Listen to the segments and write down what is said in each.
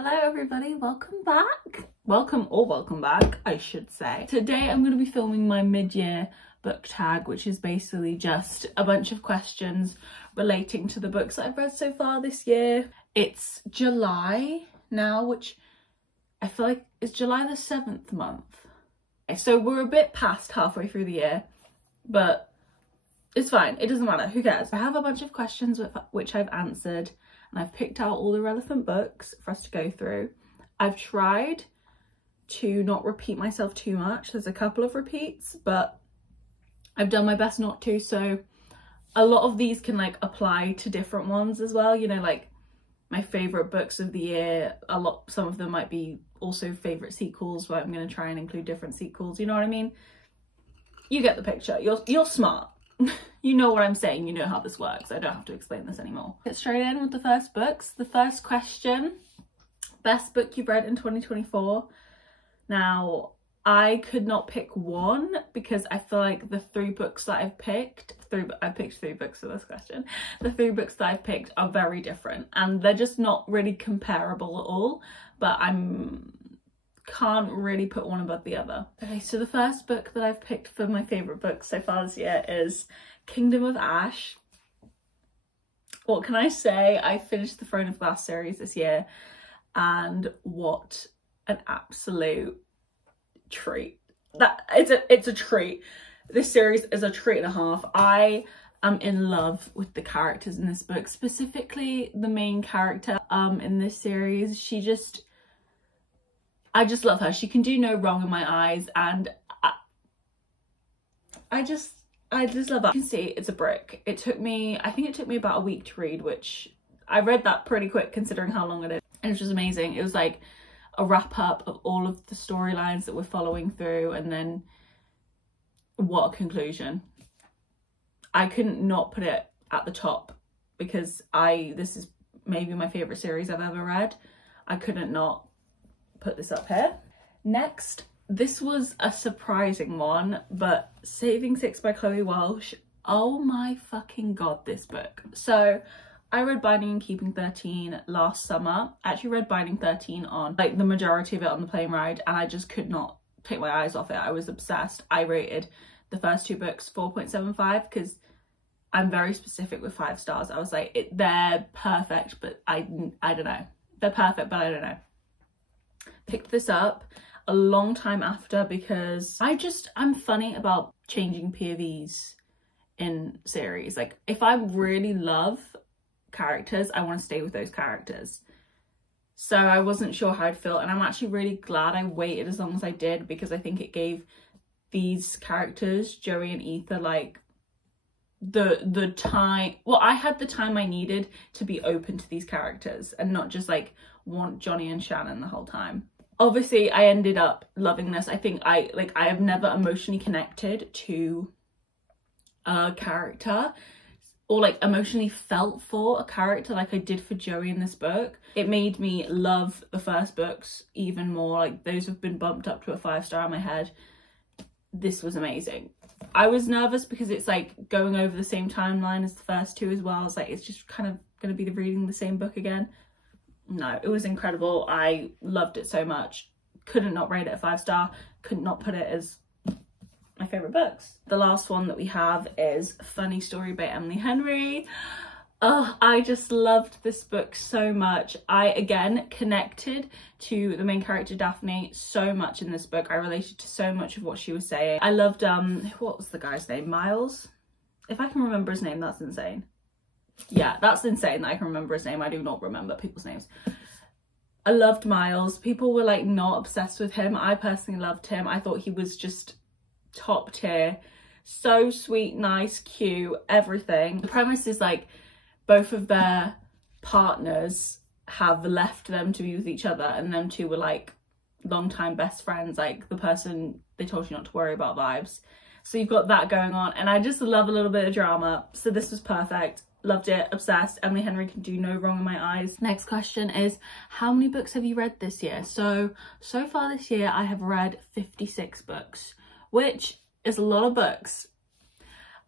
Hello everybody, welcome back. Welcome back, I should say. Today I'm going to be filming my mid-year book tag, which is basically just a bunch of questions relating to the books that I've read so far this year. It's July now, which I feel like is July the 7th month. So we're a bit past halfway through the year, but it's fine, it doesn't matter, who cares? I have a bunch of questions which I've answered, and I've picked out all the relevant books for us to go through. I've tried to not repeat myself too much. There's a couple of repeats, but I've done my best not to. So a lot of these can like apply to different ones as well. You know, like my favorite books of the year, some of them might be also favorite sequels, where I'm going to try and include different sequels. You know what I mean? You get the picture. You're smart. You know what I'm saying, you know how this works. I don't have to explain this anymore. Get straight in with the first books. The first question, best book you've read in 2024. Now, I could not pick one because I feel like the three books that I've picked, I picked three books for this question. The three books that I've picked are very different and they're just not really comparable at all, but can't really put one above the other. Okay, so the first book that I've picked for my favourite books so far this year is Kingdom of Ash. What can I say? I finished the Throne of Glass series this year, and what an absolute treat. It's a treat. This series is a treat and a half. I am in love with the characters in this book, specifically the main character in this series. I just love her. She can do no wrong in my eyes, and I just love her. You can see it's a brick. I think it took me about a week to read, which I read that pretty quick considering how long it is. And it was just amazing. It was like a wrap up of all of the storylines that we're following through, and then what a conclusion. I couldn't not put it at the top because this is maybe my favourite series I've ever read. I couldn't not put this up here. Next, this was a surprising one, but Saving Six by Chloe Welsh. Oh my fucking god, this book. So I read Binding and Keeping 13 last summer. I actually read Binding 13 on like the majority of it on the plane ride, and I just could not take my eyes off it. I was obsessed. I rated the first two books 4.75 because I'm very specific with 5 stars. I was like, they're perfect, but I don't know. They're perfect, but I don't know. Picked this up a long time after because I'm funny about changing POVs in series. Like if I really love characters, I want to stay with those characters. So I wasn't sure how I'd feel, and I'm actually really glad I waited as long as I did, because I think it gave these characters, Joey and Ether, like the time. Well, I had the time I needed to be open to these characters and not just like want Johnny and Shannon the whole time. Obviously I ended up loving this. I think I have never emotionally connected to a character or like emotionally felt for a character like I did for Joey in this book. It made me love the first books even more. Like those have been bumped up to a 5-star in my head. This was amazing. I was nervous because it's like going over the same timeline as the first two as well. It's like it's just kind of going to be reading the same book again. No, it was incredible. I loved it so much. Couldn't not rate it a 5-star. Could not put it as my favourite books. The last one that we have is Funny Story by Emily Henry. Oh, I just loved this book so much. I, again, connected to the main character Daphne so much in this book. I related to so much of what she was saying. I loved, what was the guy's name? Miles? If I can remember his name, that's insane. Yeah, that's insane that I can remember his name. I do not remember people's names. I loved Miles. People were like not obsessed with him. I personally loved him. I thought he was just top tier. So sweet, nice, cute, everything. The premise is like both of their partners have left them to be with each other, and them two were like longtime best friends, like the person they told you not to worry about vibes. So you've got that going on, and I just love a little bit of drama. So this was perfect. Loved it, obsessed. Emily Henry can do no wrong in my eyes. Next question is, how many books have you read this year? So far this year I have read 56 books, which is a lot of books.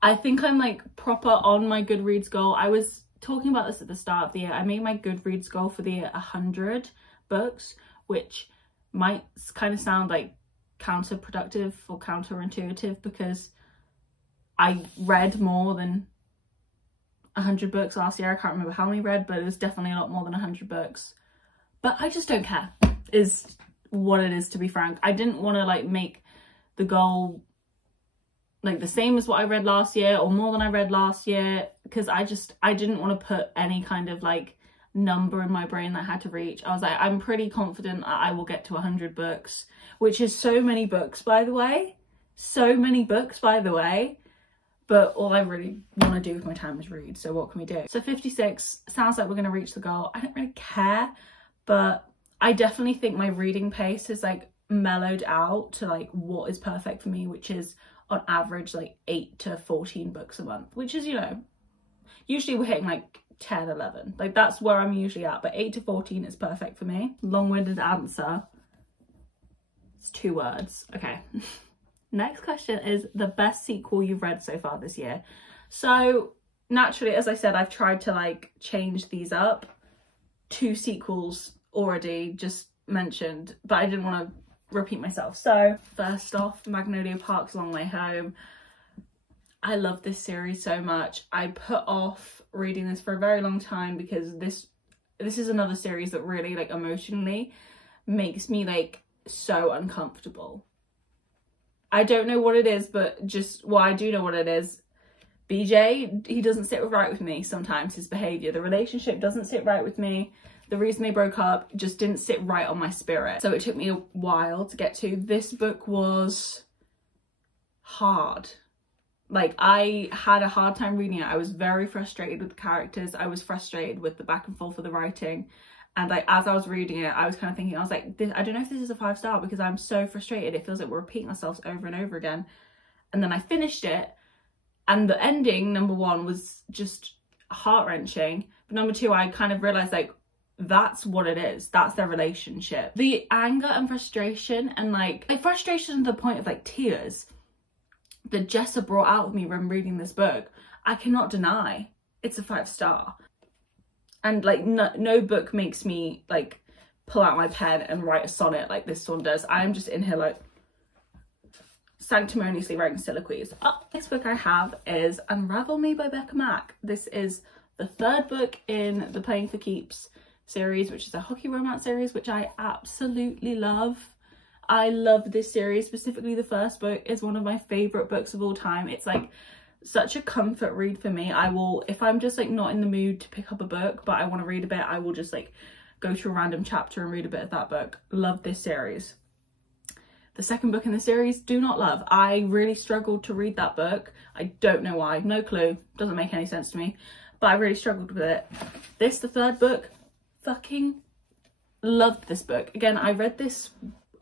I think I'm like proper on my Goodreads goal. I was talking about this at the start of the year. I made my Goodreads goal for the year 100 books, which might kind of sound like counterproductive or counterintuitive, because I read more than 100 books last year. I can't remember how many I read, but it was definitely a lot more than 100 books. But I just don't care, is what it is, to be frank. I didn't want to like make the goal like the same as what I read last year or more than I read last year, because I didn't want to put any kind of like number in my brain that I had to reach. I was like, I'm pretty confident that I will get to 100 books, which is so many books, by the way. So many books, by the way. But all I really want to do with my time is read. So what can we do? So 56 sounds like we're going to reach the goal. I don't really care, but I definitely think my reading pace has like mellowed out to like what is perfect for me, which is on average like 8 to 14 books a month, which is, you know, usually we're hitting like 10, 11. Like that's where I'm usually at, but 8 to 14 is perfect for me. Long-winded answer. It's 2 words. Okay. Next question is the best sequel you've read so far this year. So naturally, as I said, I've tried to like change these up. 2 sequels already just mentioned, but I didn't want to repeat myself. So first off, Magnolia Park's Long Way Home. I love this series so much. I put off reading this for a very long time because this is another series that really like emotionally makes me like so uncomfortable. I don't know what it is, but just, well, I do know what it is. BJ, he doesn't sit right with me sometimes, his behaviour. The relationship doesn't sit right with me. The reason they broke up just didn't sit right on my spirit. So it took me a while to get to. This book was hard. Like, I had a hard time reading it. I was very frustrated with the characters. I was frustrated with the back and forth of the writing. And like, as I was reading it, I was kind of thinking, I was like, I don't know if this is a 5-star because I'm so frustrated. It feels like we're repeating ourselves over and over again. And then I finished it, and the ending, number 1, was just heart-wrenching. But number 2, I kind of realised like, that's what it is. That's their relationship. The anger and frustration and like frustration to the point of like tears that Jessa brought out of me when reading this book, I cannot deny. It's a 5-star. And like no book makes me like pull out my pen and write a sonnet like this one does. I am just in here like sanctimoniously writing soliloquies. Next book I have is Unravel Me by Becca Mack. This is the 3rd book in the Playing for Keeps series, which is a hockey romance series, which I absolutely love. I love this series. Specifically the 1st book is one of my favourite books of all time. It's like such a comfort read for me. I will, if I'm just like not in the mood to pick up a book but I want to read a bit, I will just like go to a random chapter and read a bit of that book. Love this series. The 2nd book in the series, do not love. I really struggled to read that book. I don't know why, no clue, doesn't make any sense to me, but I really struggled with it. This, the 3rd book, fucking loved this book. Again, I read this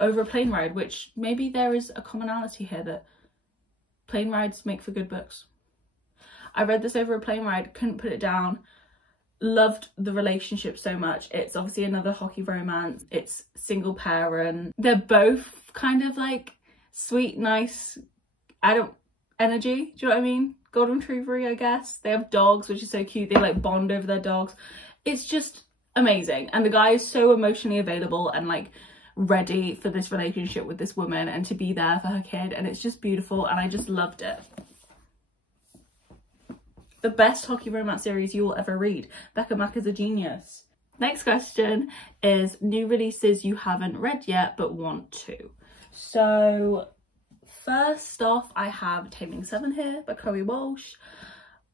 over a plane ride, which maybe there is a commonality here, that plane rides make for good books. I read this over a plane ride, couldn't put it down. Loved the relationship so much. It's obviously another hockey romance. It's single parent. They're both kind of like sweet, nice, adult energy. Do you know what I mean? Golden retriever, I guess. They have dogs, which is so cute. They like bond over their dogs. It's just amazing. And the guy is so emotionally available and like ready for this relationship with this woman and to be there for her kid, and it's just beautiful, and I just loved it. The best hockey romance series you will ever read. Becca Mack is a genius. Next question is new releases you haven't read yet but want to. So first off, I have Taming 7 here by Chloe Walsh.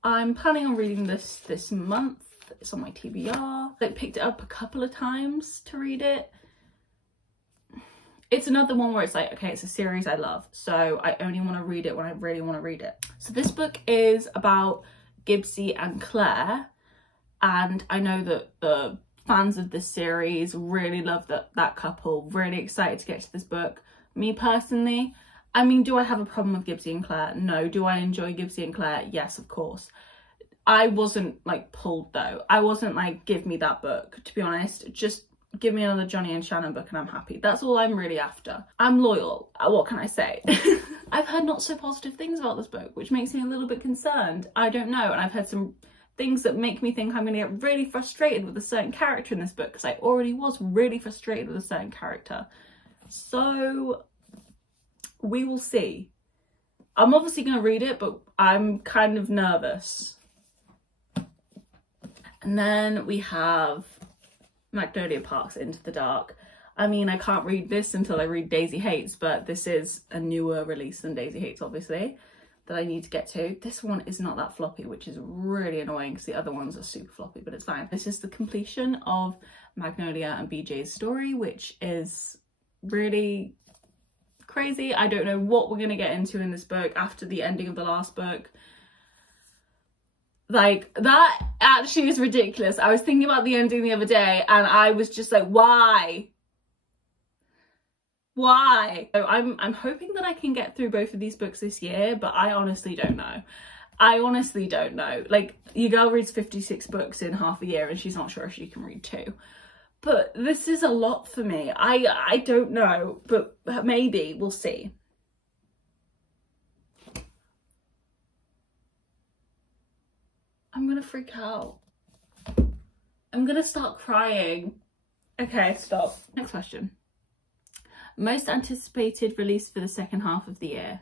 I'm planning on reading this month. It's on my TBR. I picked it up a couple of times to read it. It's another one where it's like, okay, it's a series I love, so I only want to read it when I really want to read it. So this book is about Gibbsy and Claire, and I know that the fans of this series really love that couple. Really excited to get to this book. Me personally, I mean, do I have a problem with Gibbsy and Claire? No. Do I enjoy Gibbsy and Claire? Yes, of course. I wasn't like pulled though. I wasn't like, give me that book, to be honest. Just give me another Johnny and Shannon book and I'm happy. That's all I'm really after. I'm loyal. What can I say? I've heard not so positive things about this book, which makes me a little bit concerned. I don't know. And I've heard some things that make me think I'm going to get really frustrated with a certain character in this book, because I already was really frustrated with a certain character. So we will see. I'm obviously going to read it, but I'm kind of nervous. And then we have Magnolia Park's Into the Dark. I mean, I can't read this until I read Daisy Hates, but this is a newer release than Daisy Hates, obviously, that I need to get to. This one is not that floppy, which is really annoying because the other ones are super floppy, but it's fine. This is the completion of Magnolia and BJ's story, which is really crazy. I don't know what we're going to get into in this book after the ending of the last book. Like, that actually is ridiculous. I was thinking about the ending the other day and I was just like, why? Why? So I'm hoping that I can get through both of these books this year, but I honestly don't know. I honestly don't know. Like, your girl reads 56 books in half a year and she's not sure if she can read 2. But this is a lot for me. I don't know, but maybe we'll see. I'm gonna freak out. I'm gonna start crying. Okay, stop. Next question. Most anticipated release for the second half of the year.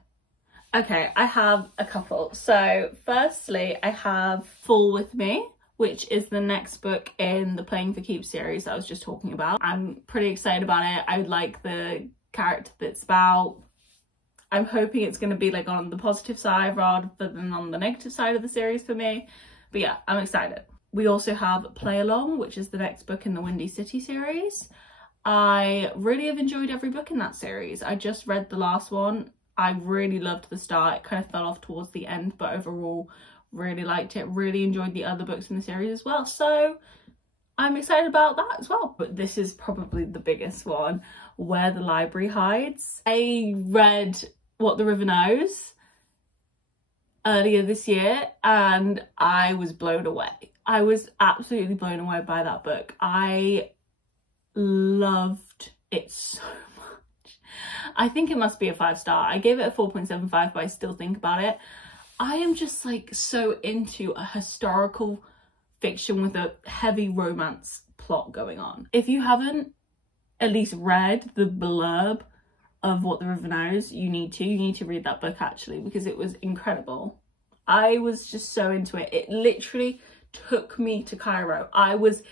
Okay, I have a couple. So firstly, I have Fall With Me, which is the next book in the Playing for Keeps series that I was just talking about. I'm pretty excited about it. I like the character that it's about. I'm hoping it's going to be like on the positive side rather than on the negative side of the series for me. But yeah, I'm excited. We also have Play Along, which is the next book in the Windy City series. I really have enjoyed every book in that series. I just read the last one. I really loved the start. It kind of fell off towards the end, but overall really liked it. Really enjoyed the other books in the series as well. So I'm excited about that as well. But this is probably the biggest one, Where the Library Hides. I read What the River Knows earlier this year and I was blown away. I was absolutely blown away by that book. I loved it so much. I think it must be a 5-star. I gave it a 4.75, but I still think about it. I am just like so into a historical fiction with a heavy romance plot going on. If you haven't at least read the blurb of What the River Knows, you need to read that book actually, because it was incredible. I was just so into it. It literally took me to Cairo. I was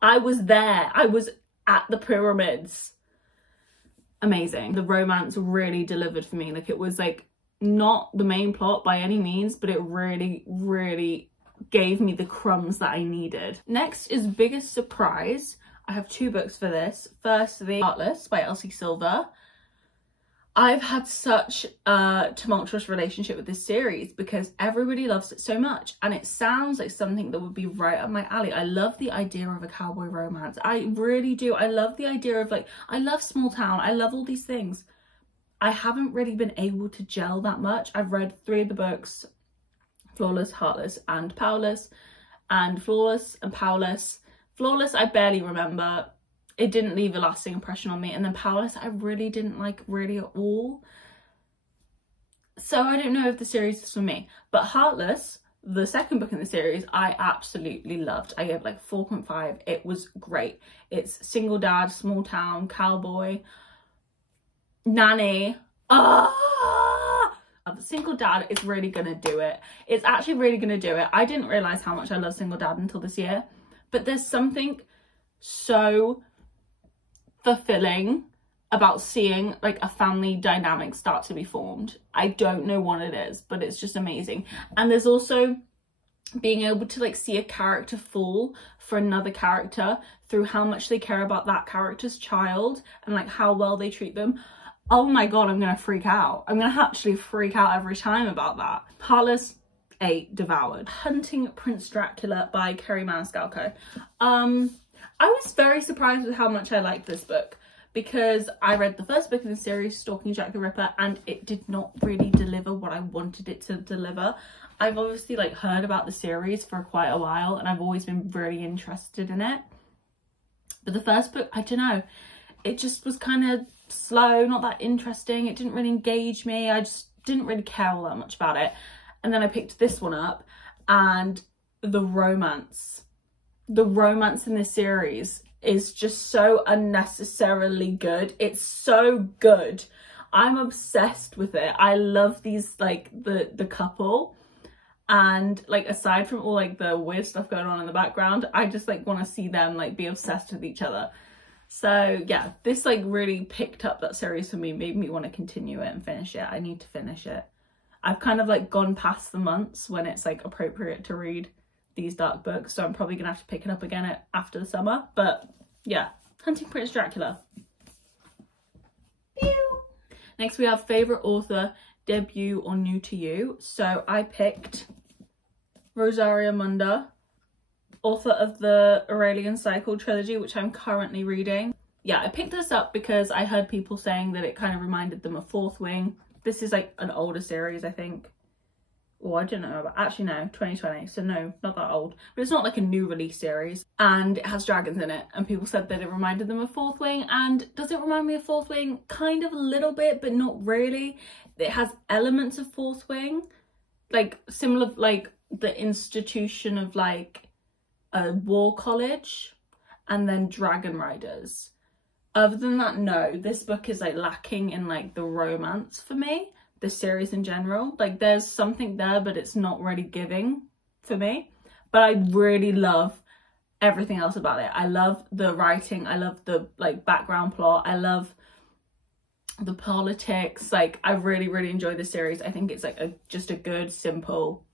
there. I was at the pyramids. Amazing. The romance really delivered for me. Like, it was like not the main plot by any means, but it really gave me the crumbs that I needed. Next is Biggest Surprise. I have 2 books for this. Firstly, Heartless by Elsie Silver. I've had such a tumultuous relationship with this series because everybody loves it so much and it sounds like something that would be right up my alley. I love the idea of a cowboy romance. I really do. I love the idea of, like, I love small town. I love all these things. I haven't really been able to gel that much. I've read 3 of the books, Flawless, Heartless and Powerless, and Flawless and Powerless. Flawless I barely remember. It didn't leave a lasting impression on me. And then Powerless I really didn't like really at all. So I don't know if the series is for me. But Heartless, the second book in the series, I absolutely loved. I gave like 4.5. It was great. It's single dad, small town, cowboy, nanny. The single dad is really gonna do it. It's actually really gonna do it. I didn't realise how much I love single dad until this year. But there's something so fulfilling about seeing like a family dynamic start to be formed. I don't know what it is, but it's just amazing. And there's also being able to like see a character fall for another character through how much they care about that character's child and like how well they treat them. Oh my god, I'm gonna freak out. I'm gonna actually freak out every time about that. Heartless, 8, devoured. Hunting Prince Dracula by Kerry Maniscalco. I was very surprised with how much I liked this book because I read the first book in the series, Stalking Jack the Ripper, and it did not really deliver what I wanted it to deliver. I've obviously like heard about the series for quite a while and I've always been really interested in it. But the first book, I don't know, it just was kind of slow, not that interesting. It didn't really engage me. I just didn't really care all that much about it. And then I picked this one up and the romance. The romance in this series is just so unnecessarily good. It's so good. I'm obsessed with it. I love these, like, the couple, and like aside from all like the weird stuff going on in the background, I just like want to see them like be obsessed with each other. So yeah, this like really picked up that series for me, made me want to continue it and finish it. I need to finish it. I've kind of like gone past the months when it's like appropriate to read these dark books, so I'm probably gonna have to pick it up again after the summer. But yeah, Hunting Prince Dracula. Pew! Next we have favourite author, debut or new to you. So I picked Rosaria Munda, author of the Aurelian Cycle trilogy, which I'm currently reading. Yeah, I picked this up because I heard people saying that it kind of reminded them of Fourth Wing. This is like an older series, I think. Oh, I don't know, but actually no, 2020, so no, not that old. But it's not like a new release series, and it has dragons in it, and people said that it reminded them of Fourth Wing. And does it remind me of Fourth Wing? Kind of a little bit, but not really. It has elements of Fourth Wing, like similar, like the institution of like a war college and then dragon riders. Other than that, no, this book is like lacking in like the romance for me. The series in general, like there's something there, but it's not really giving for me. But I really love everything else about it. I love the writing, I love the like background plot, I love the politics. Like I really enjoy the series. I think it's like just a good, simple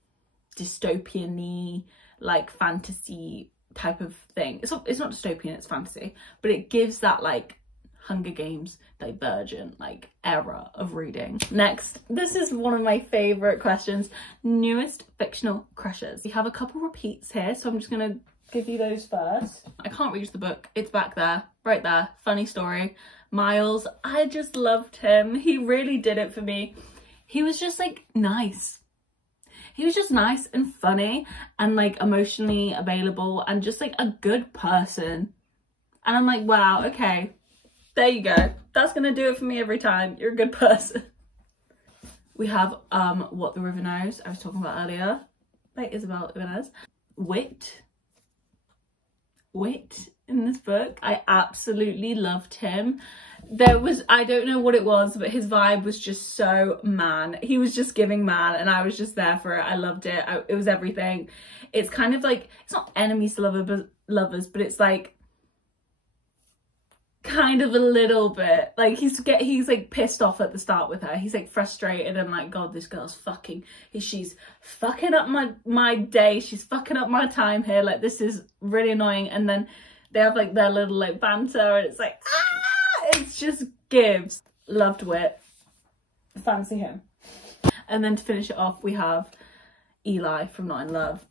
dystopian-y like fantasy type of thing. It's not dystopian, it's fantasy, but it gives that like Hunger Games Divergent like era of reading. Next, this is one of my favorite questions: newest fictional crushes. We have a couple repeats here, so I'm just gonna give you those first. I can't reach the book, it's back there, right there. Funny story, Miles, I just loved him. He really did it for me. He was just like nice. He was just nice and funny and like emotionally available and just like a good person. And I'm like, wow, okay, there you go. That's gonna do it for me every time. You're a good person. We have What the River Knows, I was talking about earlier, by Isabel Ibanez. Wit in this book. I absolutely loved him. There was, I don't know what it was, but his vibe was just so man. He was just giving man, and I was just there for it. I loved it. It was everything. It's kind of like, it's not enemies to lovers, but it's like kind of a little bit like he's like pissed off at the start with her. He's like frustrated and like, God, this girl's she's fucking up my day, she's fucking up my time here, like this is really annoying. And then they have like their little like banter, and it's like, it's just gives. Loved Wit, fancy him. And then to finish it off, we have Eli from Not in Love.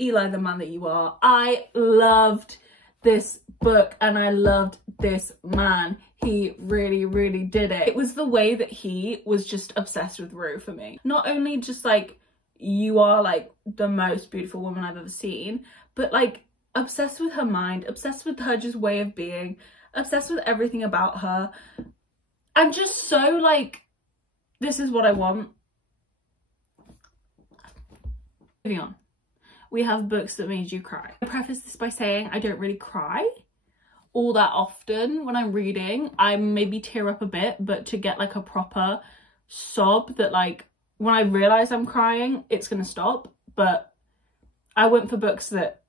Eli, the Man That You Are. I loved this book and I loved this man. He really did it. It was the way that he was just obsessed with Rue for me. Not only just like, you are like the most beautiful woman I've ever seen, but like obsessed with her mind, obsessed with her just way of being, obsessed with everything about her, and just so like, this is what I want. Moving on. We have books that made you cry. I preface this by saying I don't really cry all that often when I'm reading. I maybe tear up a bit, but to get like a proper sob that like, when I realise I'm crying, it's gonna stop. But I went for books that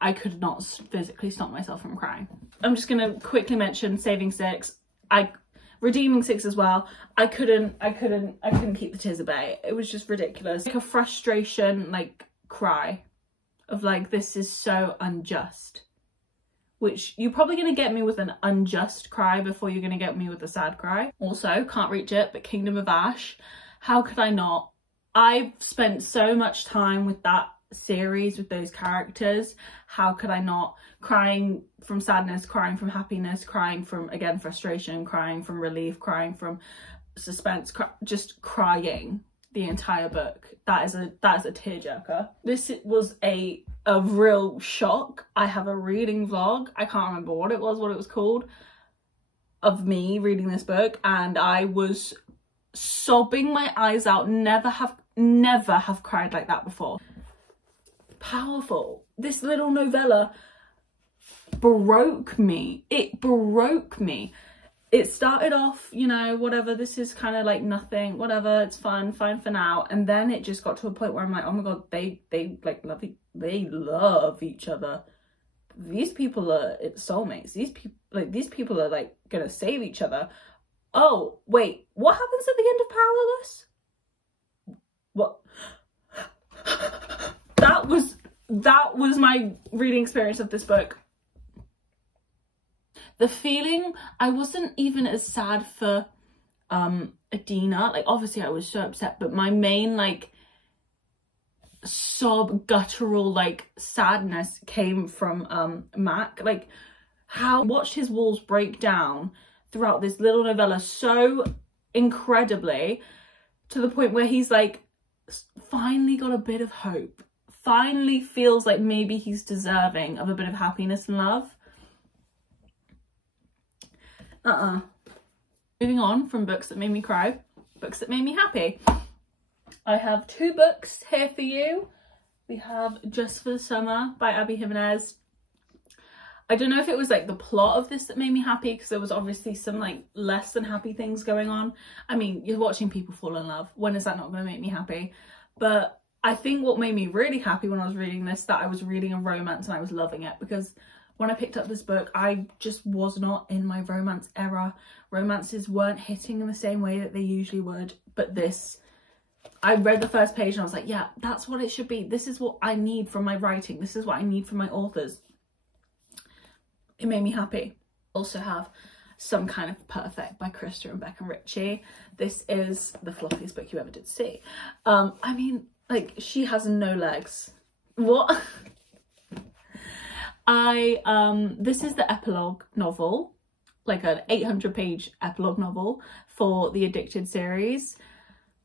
I could not physically stop myself from crying. I'm just gonna quickly mention Saving Six. Redeeming Six as well. I couldn't keep the tears at bay. It was just ridiculous. Like a frustration, like cry of like, this is so unjust, which you're probably going to get me with an unjust cry before you're going to get me with a sad cry. Also, can't reach it, but Kingdom of Ash, how could I not? I've spent so much time with that series, with those characters. How could I not? Crying from sadness, crying from happiness, crying from, again, frustration, crying from relief, crying from suspense, just crying the entire book. That is a tearjerker. This was a real shock. I have a reading vlog, I can't remember what it was called, of me reading this book, and I was sobbing my eyes out. Never have cried like that before. powerful. This little novella broke me. It broke me. It started off, you know, whatever, this is kind of like nothing, whatever, it's fine for now. And then it just got to a point where I'm like, oh my God, they like love each other. These people are soulmates. These people are like gonna save each other. Oh, wait, what happens at the end of Powerless? What? That was my reading experience of this book. The feeling, I wasn't even as sad for Adina. Like, obviously I was so upset, but my main like sob guttural like sadness came from Mac. Like, how I watched his walls break down throughout this little novella so incredibly, to the point where he's like finally got a bit of hope, finally feels like maybe he's deserving of a bit of happiness and love. Moving on from books that made me cry, books that made me happy. I have two books here for you. We have Just for the Summer by Abby Jimenez. I don't know if it was like the plot of this that made me happy, because there was obviously some like less than happy things going on. I mean, you're watching people fall in love. When is that not going to make me happy? But I think what made me really happy when I was reading this, that I was reading a romance and I was loving it, because when I picked up this book, I just was not in my romance era. Romances weren't hitting in the same way that they usually would. But this, I read the first page and I was like, yeah, that's what it should be. This is what I need from my writing. This is what I need from my authors. It made me happy. Also have Some Kind of Perfect by Krista and Becca Ritchie. This is the fluffiest book you ever did see. I mean, like, she has no legs. What? This is the epilogue novel, like an 800-page epilogue novel for the Addicted series,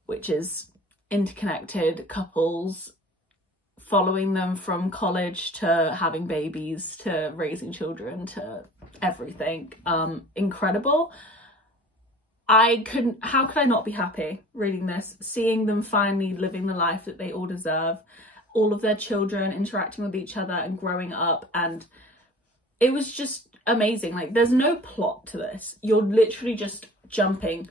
which is interconnected couples, following them from college to having babies to raising children to everything. Incredible. How could I not be happy reading this, seeing them finally living the life that they all deserve, all of their children interacting with each other and growing up, and it was just amazing. Like, there's no plot to this. You're literally just jumping.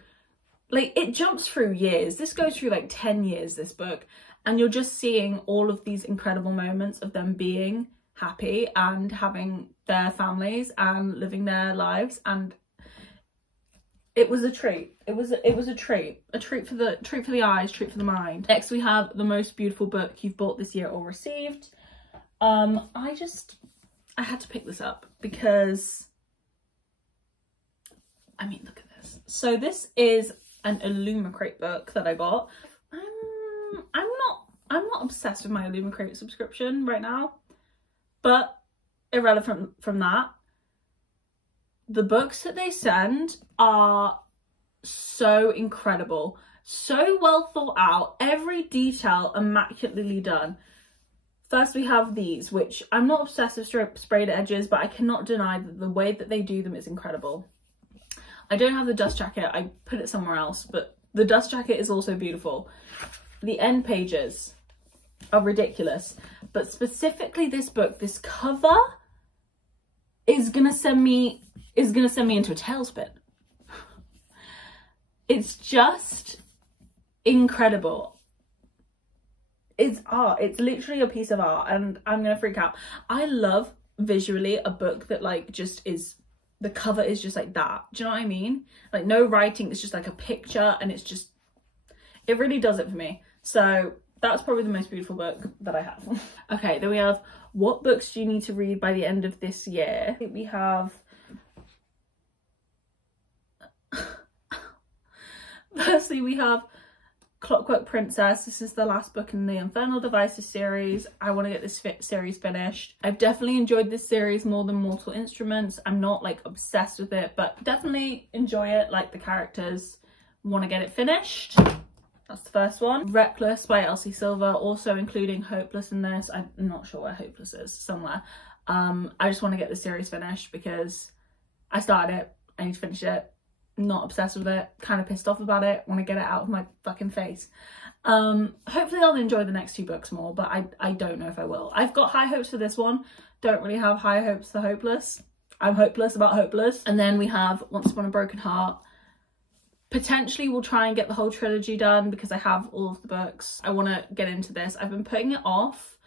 Like, it jumps through years. This goes through like 10 years, this book, and you're just seeing all of these incredible moments of them being happy and having their families and living their lives, and it was a treat. It was a treat for the eyes, treat for the mind. Next we have The Most Beautiful Book You've Bought This Year or Received. I had to pick this up because, I mean, look at this. So this is an Illumicrate book that I got. I'm not obsessed with my Illumicrate subscription right now, but irrelevant from that, the books that they send are so incredible, so well thought out, every detail immaculately done. First we have these, which I'm not obsessed with sprayed edges, but I cannot deny that the way that they do them is incredible. I don't have the dust jacket, I put it somewhere else, but the dust jacket is also beautiful. The end pages are ridiculous, but specifically this book, this cover is gonna send me into a tailspin. It's just incredible. It's art. It's literally a piece of art, and I'm gonna freak out. I love visually a book that like just is, the cover is just like that. Do you know what I mean? Like, no writing, it's just like a picture, and it's just, it really does it for me. So that's probably the most beautiful book that I have. Okay, then we have What Books Do You Need to Read by the End of This Year? We have, firstly we have Clockwork Princess. This is the last book in the Infernal Devices series. I want to get this series finished. I've definitely enjoyed this series more than Mortal Instruments. I'm not like obsessed with it, but definitely enjoy it, like the characters. Want to get it finished. That's the first one. Reckless by Elsie Silver, also including Hopeless in this. I'm not sure where Hopeless is, somewhere. I just want to get the series finished because I started it, I need to finish it. not obsessed with it, kind of pissed off about it, want to get it out of my fucking face. Hopefully I'll enjoy the next 2 books more, but I don't know if I will. I've got high hopes for this one, don't really have high hopes for Hopeless. I'm hopeless about Hopeless. And then we have Once Upon a Broken Heart. Potentially we'll try and get the whole trilogy done because I have all of the books. I want to get into this. I've been putting it off,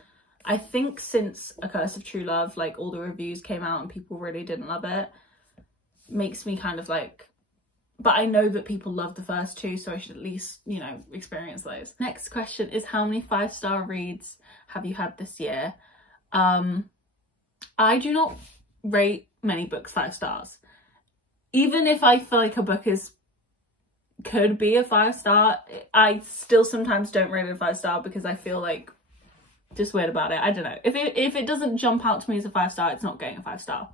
I think, since A Curse of True Love. Like, all the reviews came out and people really didn't love it. Makes me kind of like, but I know that people love the first 2, so I should at least, you know, experience those. Next question is, how many 5-star reads have you had this year? I do not rate many books 5 stars. Even if I feel like a book could be a 5-star, I still sometimes don't rate it a 5-star because I feel like just weird about it. I don't know. If it doesn't jump out to me as a 5-star, it's not getting a 5-star.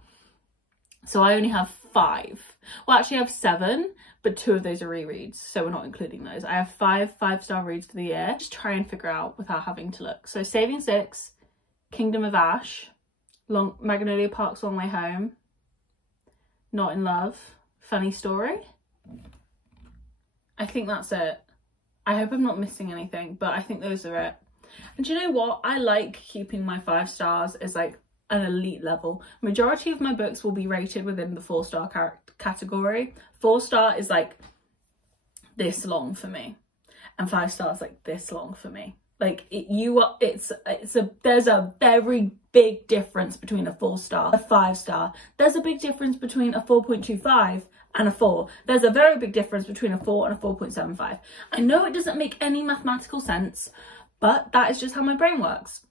So I only have 5. Well, actually I have 7, but 2 of those are rereads, so we're not including those. I have 5 5-star reads for the year. Just try and figure out without having to look. So Saving Six, Kingdom of Ash, Magnolia Park's Long Way Home, Not in Love, Funny Story. I think that's it. I hope I'm not missing anything, but I think those are it. And do you know what? I like keeping my 5 stars as like an elite level. Majority of my books will be rated within the 4-star category. 4-star is like this long for me, and 5 stars like this long for me. Like there's a very big difference between a 4-star, a 5-star. There's a big difference between a 4.25 and a 4. There's a very big difference between a 4 and a 4.75. I know it doesn't make any mathematical sense, but that is just how my brain works.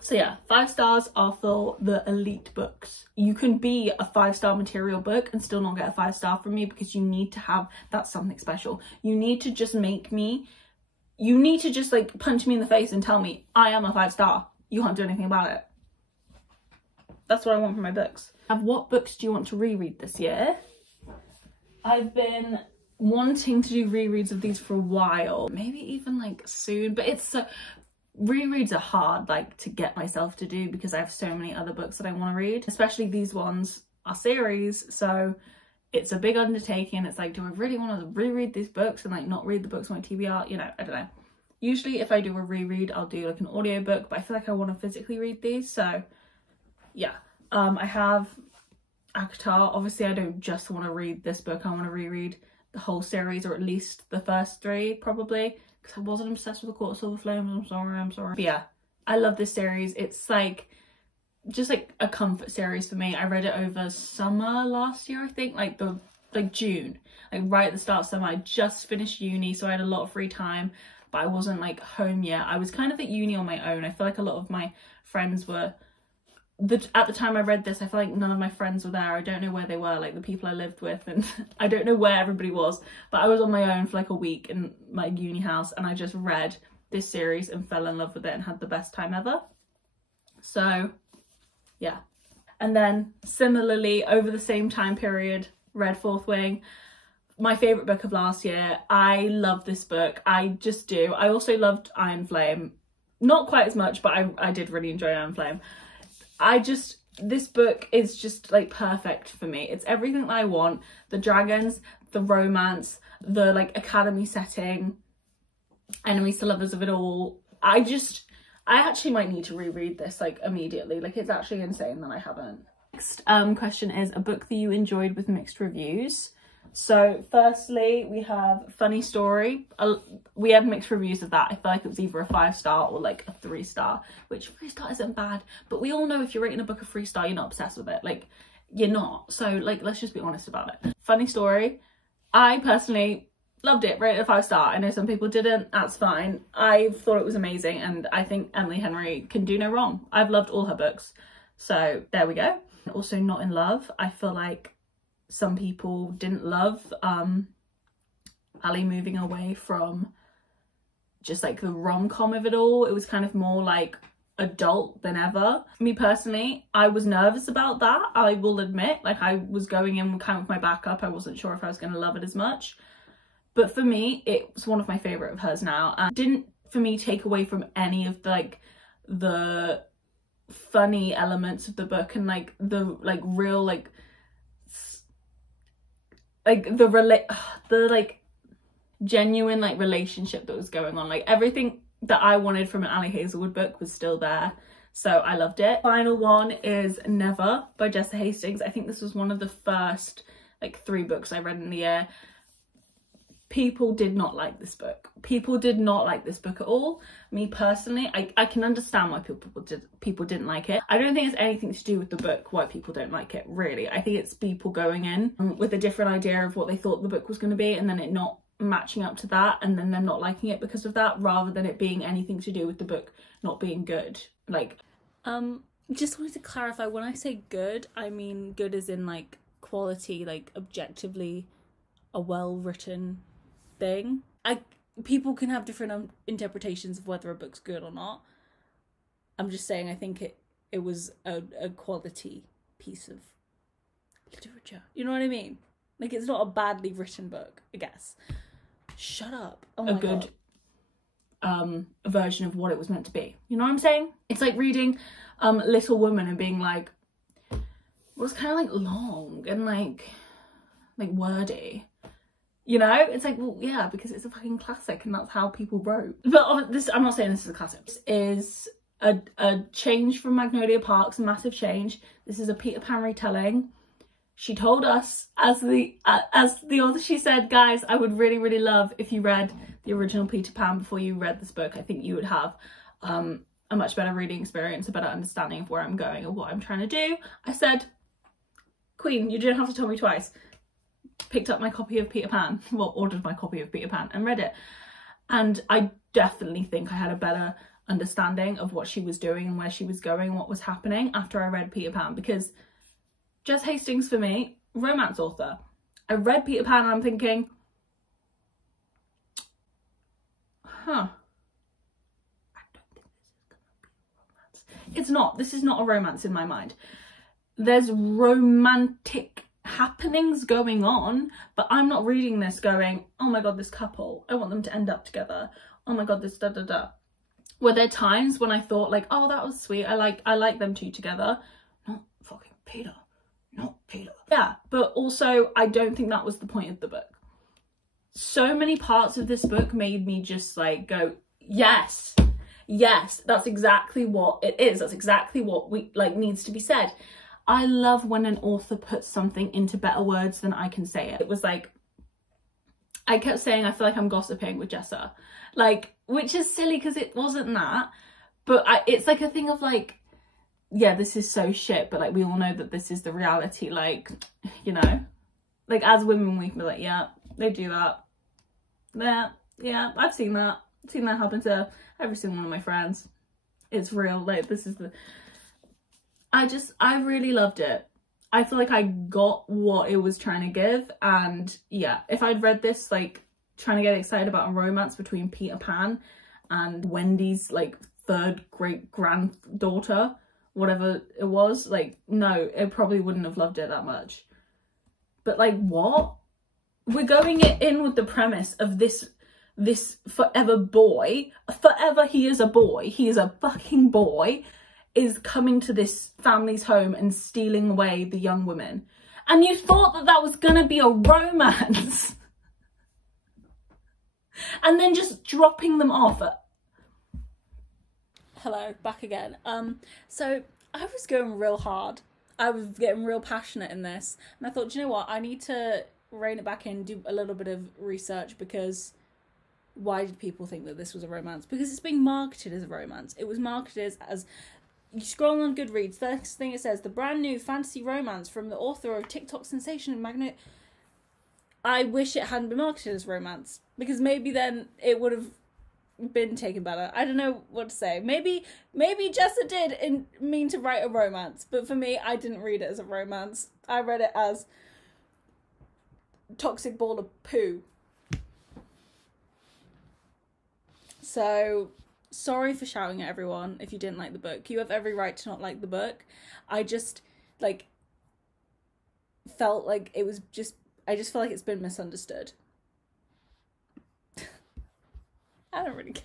So yeah, 5 stars are for the elite books. You can be a 5-star material book and still not get a 5-star from me, because you need to have that something special. You need to just make me, you need to just like punch me in the face and tell me I am a 5-star. You can't do anything about it. That's what I want from my books. What books do you want to reread this year? I've been wanting to do rereads of these for a while, maybe even like soon, but it's so, rereads are hard like to get myself to do because I have so many other books that I want to read, especially these ones are series, so it's a big undertaking. It's like, do I really want to reread these books and like not read the books on my TBR? You know, I don't know. Usually if I do a reread, I'll do like an audiobook, but I feel like I want to physically read these, so yeah. I have ACOTAR. Obviously I don't just want to read this book, I want to reread the whole series, or at least the first 3 probably, because I wasn't obsessed with The Court of Silver Flames. I'm sorry. But yeah, I love this series. It's like just like a comfort series for me. I read it over summer last year, I think, like June, like right at the start of summer. I just finished uni, so I had a lot of free time, but I wasn't like home yet. I was kind of at uni on my own. I feel like a lot of my friends were, at the time I read this, I feel like none of my friends were there. I don't know where they were, like the people I lived with, and I don't know where everybody was, but I was on my own for like a week in my uni house, and I just read this series and fell in love with it and had the best time ever. So yeah. And then similarly, over the same time period, read Fourth Wing, my favourite book of last year. I love this book, I just do. I also loved Iron Flame, not quite as much, but I did really enjoy Iron Flame. This book is just like perfect for me. It's everything that I want. The dragons, the romance, the like academy setting, enemies to lovers of it all. I actually might need to reread this like immediately. Like, it's actually insane that I haven't. Next question is a book that you enjoyed with mixed reviews. So firstly, we have Funny Story. We had mixed reviews of that. I feel like it was either a 5-star or like a 3-star, which 3-star isn't bad, but we all know if you're rating a book a 3-star, you're not obsessed with it. Like, you're not. So like, let's just be honest about it. Funny Story. I personally loved it, rated a 5-star. I know some people didn't, that's fine. I thought it was amazing, and I think Emily Henry can do no wrong. I've loved all her books. So there we go. Also Not in Love. I feel like some people didn't love Ali moving away from just like the rom-com of it all. It was kind of more like adult than ever. Me personally, I was nervous about that, I will admit. Like, I was going in kind of with my back up. I wasn't sure if I was going to love it as much, but for me it was one of my favorite of hers now, and didn't for me take away from any of the like the funny elements of the book and like the like real like like the like genuine like relationship that was going on. Like everything that I wanted from an Ali Hazelwood book was still there. So I loved it. Final one is Never by Jessa Hastings. I think this was one of the first like 3 books I read in the year. People did not like this book. People did not like this book at all. Me personally, I can understand why people didn't like it. I don't think it's anything to do with the book why people don't like it, really. I think it's people going in with a different idea of what they thought the book was going to be, and then it not matching up to that, and then them not liking it because of that, rather than it being anything to do with the book not being good. Like, just wanted to clarify, when I say good, I mean good as in like quality, like objectively a well-written thing. People can have different interpretations of whether a book's good or not. I'm just saying I think it was a quality piece of literature. You know what I mean? Like, it's not a badly written book, I guess. Shut up. Oh my God. A good version of what it was meant to be. You know what I'm saying? It's like reading Little Women and being like, it was kind of like long and like wordy. You know, it's like, well, yeah, because it's a fucking classic and that's how people wrote. But this, I'm not saying this is a classic. This is a change from Magnolia Park's, a massive change. This is a Peter Pan retelling. She told us, as the author, she said, guys, I would really, really love if you read the original Peter Pan before you read this book. I think you would have a much better reading experience, a better understanding of where I'm going and what I'm trying to do. I said, Queen, you didn't have to tell me twice. Picked up my copy of Peter Pan, well, ordered my copy of Peter Pan and read it. And I definitely think I had a better understanding of what she was doing and where she was going and what was happening after I read Peter Pan, because Jess Hastings, for me, romance author. I read Peter Pan and I'm thinking, huh, I don't think this is gonna be a romance. It's not. This is not a romance in my mind. There's romantic happenings going on, but I'm not reading this going, oh my God, this couple, I want them to end up together. Oh my God, this da da da. Were there times when I thought like, oh, that was sweet, I like them two together. Not fucking Peter. Not Peter. Yeah, but also I don't think that was the point of the book. So many parts of this book made me just like go, yes, that's exactly what it is. That's exactly what we like needs to be said. I love when an author puts something into better words than I can say it. It was like, I kept saying I feel like I'm gossiping with Jessa, like, which is silly because it wasn't that, but it's like a thing of like, yeah, this is so shit, but like we all know that this is the reality, like, you know, like as women we can be like, yeah, they do that, yeah, I've seen that happen to every single one of my friends. It's real. Like, this is the, I really loved it. I feel like I got what it was trying to give, and yeah, if I'd read this like trying to get excited about a romance between Peter Pan and Wendy's like 3rd great granddaughter, whatever it was, like, no, it probably wouldn't have loved it that much. But like, what? We're going in with the premise of this forever boy, forever he is a boy, he is a fucking boy, is coming to this family's home and stealing away the young women. And you thought that that was gonna be a romance. And then just dropping them off. Hello, back again. So I was going real hard. I was getting real passionate in this. And I thought, do you know what? I need to rein it back in, do a little bit of research, because why did people think that this was a romance? Because it's being marketed as a romance. It was marketed as you scroll on Goodreads, the next thing it says, the brand new fantasy romance from the author of TikTok sensation Magnet. I wish it hadn't been marketed as romance, because maybe then it would have been taken better. I don't know what to say. Maybe Jessa did mean to write a romance, but for me, I didn't read it as a romance. I read it as toxic ball of poo. So, sorry for shouting at everyone if you didn't like the book. You have every right to not like the book. I just, like, felt like it was just, I just feel like it's been misunderstood. I don't really care.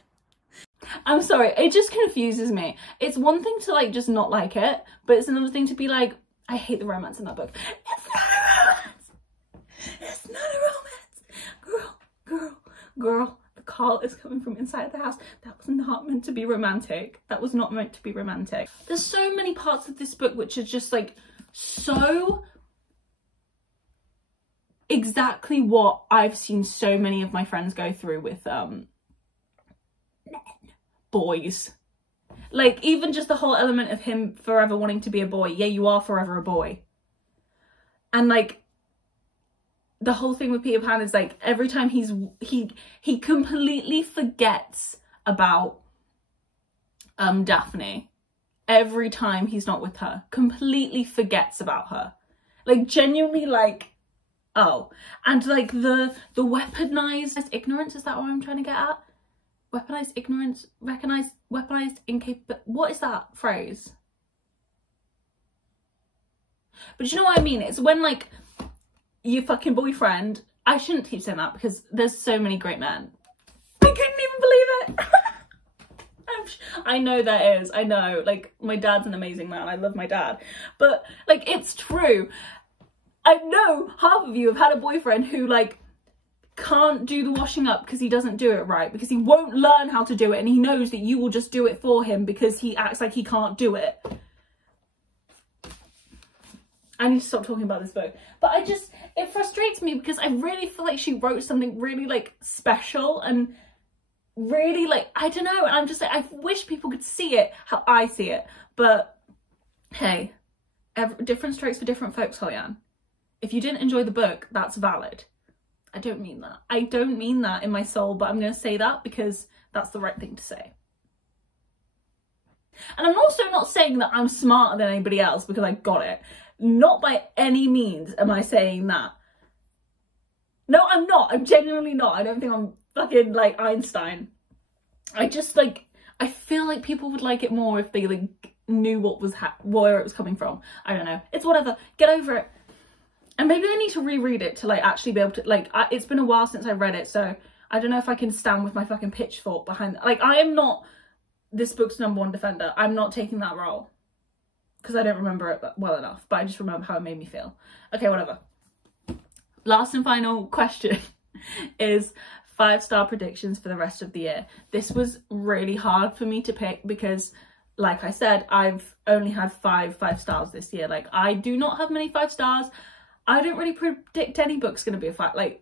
I'm sorry, it just confuses me. It's one thing to, like, just not like it, but it's another thing to be like, I hate the romance in that book. It's not a romance! It's not girl, the call is coming from inside the house. That was not meant to be romantic. That was not meant to be romantic. There's so many parts of this book which are just like so exactly what I've seen so many of my friends go through with boys. Like, even just the whole element of him forever wanting to be a boy. Yeah, you are forever a boy. And like, the whole thing with Peter Pan is like, every time he completely forgets about Daphne. Every time he's not with her, completely forgets about her. Like, genuinely, like, oh. And like the weaponized ignorance, is that what I'm trying to get at? Weaponized ignorance, weaponized incapable, what is that phrase? But you know what I mean? It's when like your fucking boyfriend, I shouldn't keep saying that because there's so many great men. I couldn't even believe it. I know there is, I know, like my dad's an amazing man, I love my dad, but like it's true. I know half of you have had a boyfriend who like can't do the washing up because he doesn't do it right, because he won't learn how to do it, and he knows that you will just do it for him because he acts like he can't do it. I need to stop talking about this book, but it frustrates me because I really feel like she wrote something really like special and really like, I don't know, and I'm just like, I wish people could see it how I see it, but hey, different strokes for different folks, Holly-Ann. If you didn't enjoy the book, that's valid. I don't mean that. I don't mean that in my soul, but I'm going to say that because that's the right thing to say. And I'm also not saying that I'm smarter than anybody else because I got it. Not by any means am I saying that. No, I'm not. I'm genuinely not. I don't think I'm fucking like Einstein. I just like, I feel like people would like it more if they like knew where it was coming from. I don't know. It's whatever. Get over it. And maybe I need to reread it to like actually be able to like, it's been a while since I read it, so I don't know if I can stand with my fucking pitchfork behind, like I am not this book's #1 defender. I'm not taking that role because I don't remember it well enough, but I just remember how it made me feel. Okay, whatever. Last and final question is 5-star predictions for the rest of the year. This was really hard for me to pick because, like I said, I've only had 5 stars this year. Like, I do not have many 5 stars. I don't really predict any book's going to be a 5. Like,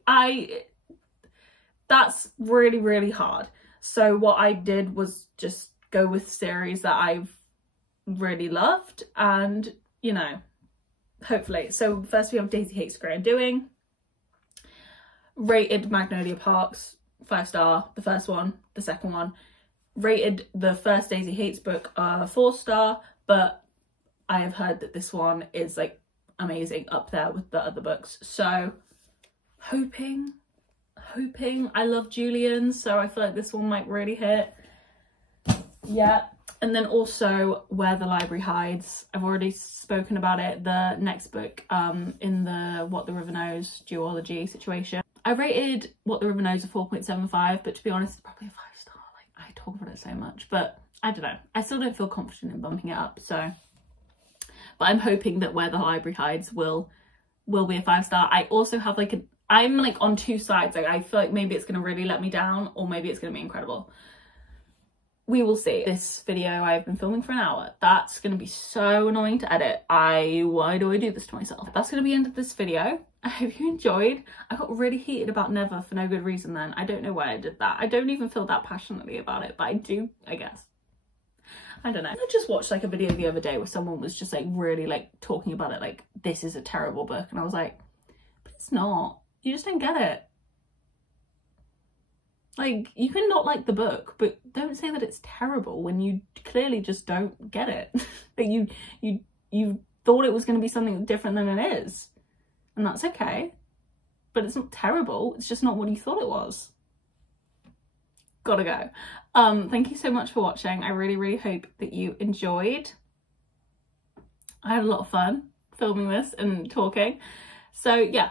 that's really, really hard. So what I did was just go with series that I've really loved and, you know, hopefully. So first we have Daisy Hates Grey Undoing. Rated Magnolia Parks, 5-star, the first one, the second one. Rated the first Daisy Hates book 4-star, but I have heard that this one is like amazing, up there with the other books. So hoping. I love Julian, so I feel like this one might really hit. Yeah. And then also Where the Library Hides. I've already spoken about it, the next book in the What the River Knows duology situation. I rated What the River Knows a 4.75, but to be honest, it's probably a 5-star. Like, I talk about it so much, but I don't know. I still don't feel confident in bumping it up, so. But I'm hoping that Where the Library Hides will be a 5-star. I also have like I'm like on two sides. Like, I feel like maybe it's going to really let me down, or maybe it's going to be incredible. We will see. This video I've been filming for an hour. That's going to be so annoying to edit. Why do I do this to myself? That's going to be the end of this video. I hope you enjoyed. I got really heated about Never for no good reason then. I don't know why I did that. I don't even feel that passionately about it, but I do, I guess. I don't know. I just watched like a video the other day where someone was just like really like talking about it, like this is a terrible book, and I was like, but it's not. You just don't get it. Like, you can not like the book, but don't say that it's terrible when you clearly just don't get it. Like you thought it was going to be something different than it is, and that's okay. But it's not terrible. It's just not what you thought it was. Gotta go. Thank you so much for watching. I really, really hope that you enjoyed. I had a lot of fun filming this and talking. So yeah.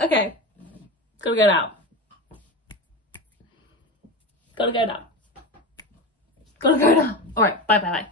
Okay. Gotta go now. Gotta go now. All right. Bye.